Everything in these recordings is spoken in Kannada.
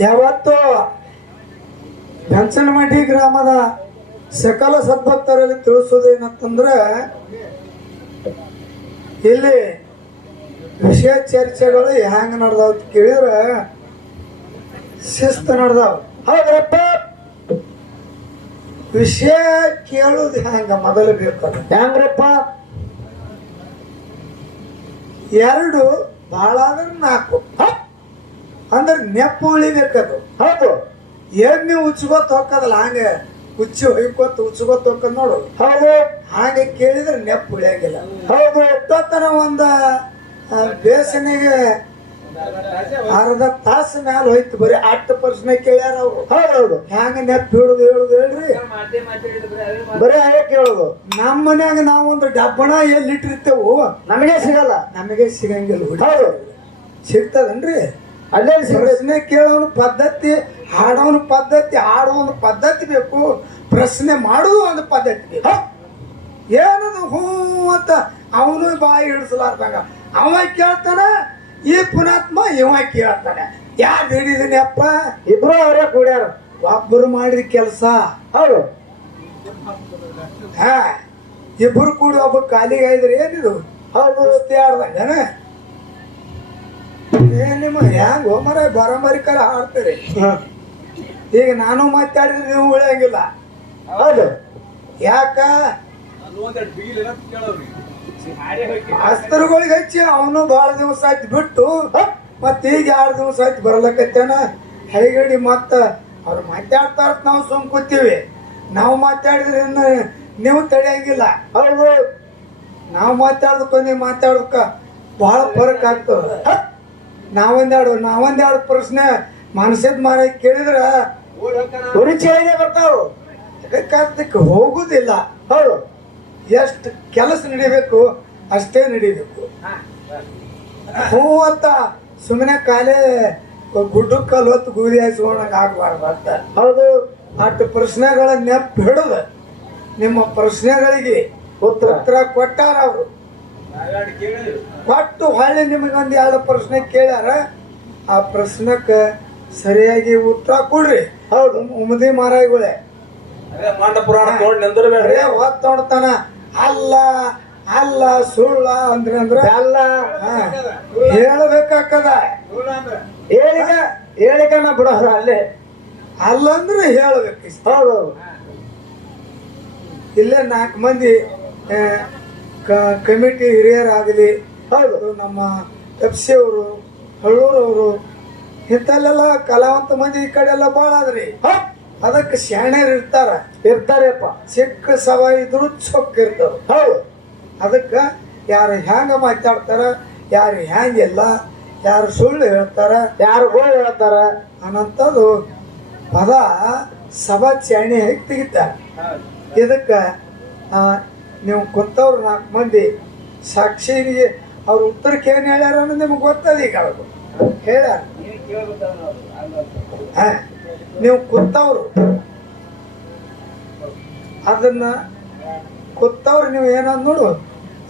ಯಾವತ್ತು ಬೆಂಚನಮಠಿ ಗ್ರಾಮದ ಸಕಲ ಸದ್ಭಕ್ತರಲ್ಲಿ ತಿಳಿಸೋದೇನಂತಂದ್ರೆ ಇಲ್ಲಿ ವಿಷಯ ಚರ್ಚೆಗಳು ಹ್ಯಾಂಗ ನಡೆದಾವ ಅಂತ ಕೇಳಿದ್ರೆ ಶಿಸ್ತು ನಡೆದಾವ. ಹೌದ್ರಪ್ಪ, ವಿಷಯ ಕೇಳುದು ಹ್ಯಾಂಗ ಮೊದಲು ಬೇಕು. ಹ್ಯಾಂಗ್ರಪ್ಪ? ಎರಡು ಭಾಳ ಅಂದ್ರೆ 4 ಅಂದ್ರೆ ನೆಪ್ಪು ಉಳಿಬೇಕದು. ಹೌದು, ಎಮ್ಮೆ ಉಚ್ಕೋತ ಹೋಗದಲ್ಲ, ಹಂಗೆ ಉಚ್ಚಿ ಹೊಯ್ಕೋತ ಉಚ್ಕೋತ ಹೋಗದ್ ನೋಡು. ಹೌದು, ಹಾಗೆ ಕೇಳಿದ್ರೆ ನೆಪ್ಪು ಉಳಿಯಂಗಿಲ್ಲ. ಹೌದು, ಎಷ್ಟೊತ್ತನ ಒಂದು ಬೇಸನಿಗೆ ಅರ್ಧ ತಾಸು ಮ್ಯಾಲ ಹೋಯ್ತು, ಬರೀ 8 ಪ್ರಶ್ನೆ ಕೇಳ್ಯಾರ ಅವ್ರು. ಹೌದೌದು, ಹ್ಯಾಂಗ ನೆಪ್ಪು ಹಿಡುದು ಹೇಳುದು ಹೇಳ್ರಿ, ಬರೀ ಹಾಗೆ ಕೇಳುದು. ನಮ್ಮ ಮನ್ಯಾಗ ನಾವೊಂದು ಡಬ್ಬಣ ಎಲ್ಲಿ ಇಟ್ಟಿರ್ತೇವು ನಮಗೆ ಸಿಗಲ್ಲ, ನಮಗೆ ಸಿಗಂಗಿಲ್ಲ. ಹೌದು, ಸಿಗ್ತದನ್ರಿ? ಅಲ್ಲೇ ಪ್ರಶ್ನೆ ಕೇಳೋನು ಪದ್ಧತಿ, ಹಾಡೋನು ಪದ್ಧತಿ, ಆಡೋನು ಪದ್ಧತಿ ಬೇಕು, ಪ್ರಶ್ನೆ ಮಾಡುವುದು ಒಂದು ಪದ್ಧತಿ ಬೇಕು. ಏನದು ಹೂ ಅಂತ ಅವನು ಬಾಯಿ ಹಿಡಿಸಲಾರ್ದಾಗ ಅವ ಕೇಳ್ತಾನೆ, ಈ ಪುನಾತ್ಮ ಇವ ಕೇಳ್ತಾನೆ. ಯಾರು ಹಿಡಿದೀನಿ ಅಪ್ಪ? ಇಬ್ರು ಅವರೇ ಕೂಡ್ಯಾರ, ಒಬ್ಬರು ಮಾಡಿದ ಕೆಲಸ. ಹೌದು, ಹಾ, ಇಬ್ರು ಕೂಡಿ ಒಬ್ಬ ಕಾಲಿಗೆ ಐದ್ರಿ ಏನಿದು? ಹೌದು, ರಸ್ತೆ ಆಡ್ದಂಗನ ನಿಮ್ಮ ಹ್ಯಾಂಗ ಮರ ಬರಮರಿಕರ ಹಾಡ್ತೀರಿ. ಈಗ ನಾನು ಮಾತಾಡಿದ್ರೆ ನೀವು ಉಳಿಯಂಗಿಲ್ಲ. ಹೌದು, ಯಾಕ? ಮಾಸ್ತರ್ಗಳಿಗೆ ಹಚ್ಚಿ ಅವನು ಬಹಳ ದಿವಸ ಆಯ್ತು ಬಿಟ್ಟು, ಮತ್ತ ಈಗ 2 ದಿವಸ ಆಯ್ತು ಬರ್ಲಕತ್ತೇನ ಹೈಗಡಿ. ಮತ್ತ ಅವ್ರು ಮಾತಾಡ್ತಾರ, ನಾವು ಸುಮ್ ಕೂತೀವಿ. ನಾವು ಮಾತಾಡಿದ್ರೆ ನೀವು ತಡೆಯಂಗಿಲ್ಲ. ಹೌದು, ನಾವು ಮಾತಾಡೋದಕ್ಕ ನೀವು ಮಾತಾಡೋದಕ್ಕ ಬಹಳ ಫರಕ್ ಆಗ್ತದ. ನಾವೊಂದೆರಡು ಪ್ರಶ್ನೆ ಮನಸ್ಸದ್ ಮಾರ ಕೇಳಿದ್ರ ಉರಿಚೇನೆ ಬರ್ತಾವ, ಅದಕ್ಕೆ ಹೋಗುದಿಲ್ಲ. ಹೌದು, ಎಷ್ಟು ಕೆಲಸ ನಡಿಬೇಕು ಅಷ್ಟೇ ನಡಿಬೇಕು. ಹ್ಞೂ ಅಂತ ಸುಮ್ಮನೆ ಕಾಲೇ ಗುಡ್ಡಕ್ಕಲ್ಲಿ ಹೊತ್ತು ಗೂದಿ ಹಾಯಿಸ್ಕೊಂಡಂಗೆ ಆಗ್ಬಾರ್ದು ಅಂತ. ಹೌದು, 8 ಪ್ರಶ್ನೆಗಳ ನೆಪ್ ಹಿಡಿದ ನಿಮ್ಮ ಪ್ರಶ್ನೆಗಳಿಗೆ ಉತ್ತರ ಕೊಟ್ಟಾರ ಅವರು. ಕೊಟ್ಟು ಹೊಳ್ಳಿ ನಿಮಗೊಂದು 2 ಪ್ರಶ್ನೆ ಕೇಳ್ಯಾರ, ಆ ಪ್ರಶ್ನೆಕ್ಕೆ ಸರಿಯಾಗಿ ಉತ್ತರ ಕೊಡ್ರಿ. ಹೌದು, ಉಮದಿ ಮಾರಾಯಿಗಳೇ ಹೊತ್ತು ನೋಡ್ತಾನ. ಅಲ್ಲ ಅಲ್ಲ ಸುಳ್ಳ ಅಂದ್ರೆ ಅಲ್ಲ ಹೇಳ್ಬೇಕಾಕದ. ಹೇಳಿಕನ ಬಿಡೋರ ಅಲ್ಲೇ ಅಲ್ಲಂದ್ರೆ ಹೇಳ್ಬೇಕು. ಹೌದು, ಇಲ್ಲೇ 4 ಮಂದಿ ಕಮಿಟಿ ಹಿರಿಯರಾಗಲಿ, ಹೌದು, ನಮ್ಮ ಎಫ್ಸಿ ಅವರು, ಹಳ್ಳೂರವರು, ಇಂಥಲ್ಲೆಲ್ಲ ಕಲಾವಂತ ಮಂದಿ ಈ ಕಡೆ ಎಲ್ಲ ಭಾಳ ಆದ್ರಿ. ಅದಕ್ಕೆ ಶಾಣ್ಯರು ಇರ್ತಾರಪ್ಪ. ಚಿಕ್ಕ ಸಭಾ ಇದ್ರು ಚೊಕ್ಕ ಇರ್ತಾರ. ಹೌದು, ಅದಕ್ಕೆ ಯಾರು ಹ್ಯಾಂಗ ಮಾತಾಡ್ತಾರ, ಯಾರು ಹ್ಯಾಂಗಿಲ್ಲ, ಯಾರು ಸುಳ್ಳು ಹೇಳ್ತಾರ, ಯಾರು ಗೋಳು ಹೇಳ್ತಾರ ಅನ್ನಂಥದ್ದು ಪದ ಸಭಾ ಚಾಣಿ ಹೇಗೆ ತೆಗಿತಾರೆ. ಇದಕ್ಕೆ ನೀವು ಕುಂತವ್ರು 4 ಮಂದಿ ಸಾಕ್ಷಿಗೆ ಅವ್ರ ಉತ್ತರಕ್ಕೆ ಏನು ಹೇಳ್ಯಾರ ಅನ್ನೋದು ನಿಮ್ಗೆ ಗೊತ್ತದ. ಈಗ ಹೇಳ್ಯಾರ, ನೀವು ಕುಂತವ್ರು ಅದನ್ನ ಕುತ್ತವ್ರು ನೀವು ಏನಂದ್ ನೋಡು,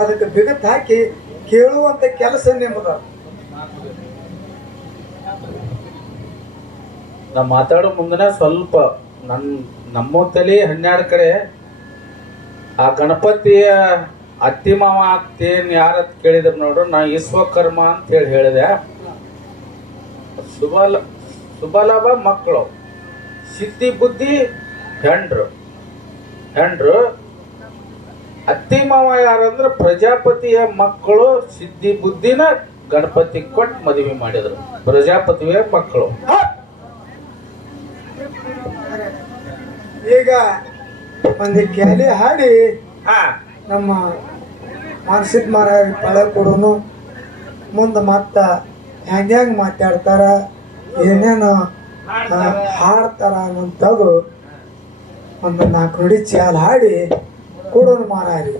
ಅದಕ್ಕೆ ಬಿಗತ್ ಹಾಕಿ ಕೇಳುವಂತ ಕೆಲಸ ನಿಮ್ಮದ. ನಾ ಮಾತಾಡೋ ಮುಂದನೆ ಸ್ವಲ್ಪ ನಮ್ಮ ತಲೆ 12 ಕಡೆ ಆ ಗಣಪತಿಯ ಅತ್ತಿ ಮಾವ ಅತ್ತೇನ್ ಯಾರತ್ ಕೇಳಿದ್ರು ನೋಡ್ರು, ನಾ ವಿಶ್ವಕರ್ಮ ಅಂತ ಹೇಳಿದೆ. ಸುಬಲಾಭ ಮಕ್ಕಳು, ಸಿದ್ಧಿ ಬುದ್ಧಿ ಹೆಂಡ್ರು. ಅತ್ತಿ ಮಾವ ಯಾರಂದ್ರೆ ಪ್ರಜಾಪತಿಯ ಮಕ್ಕಳು. ಸಿದ್ಧಿ ಬುದ್ಧಿನ ಗಣಪತಿ ಕೊಟ್ಟು ಮದುವೆ ಮಾಡಿದ್ರು, ಪ್ರಜಾಪತಿಯ ಮಕ್ಕಳು. ಈಗ ಒಂದು ಕ್ಯಾಲಿ ಹಾಡಿ ನಮ್ಮ ಮಾನಸಿಕ ಮಾರ ಪಳೆ ಕೊಡೋನು ಮುಂದೆ ಮತ್ತ ಹೆಂಗ್ ಮಾತಾಡ್ತಾರ, ಏನೇನು ಹಾಡ್ತಾರ ಅನ್ನೋಂಥದ್ದು ಒಂದು 4 ನುಡಿ ಚಾಲ್ ಹಾಡಿ ಕೊಡೋನು ಮಾರಾರಿ.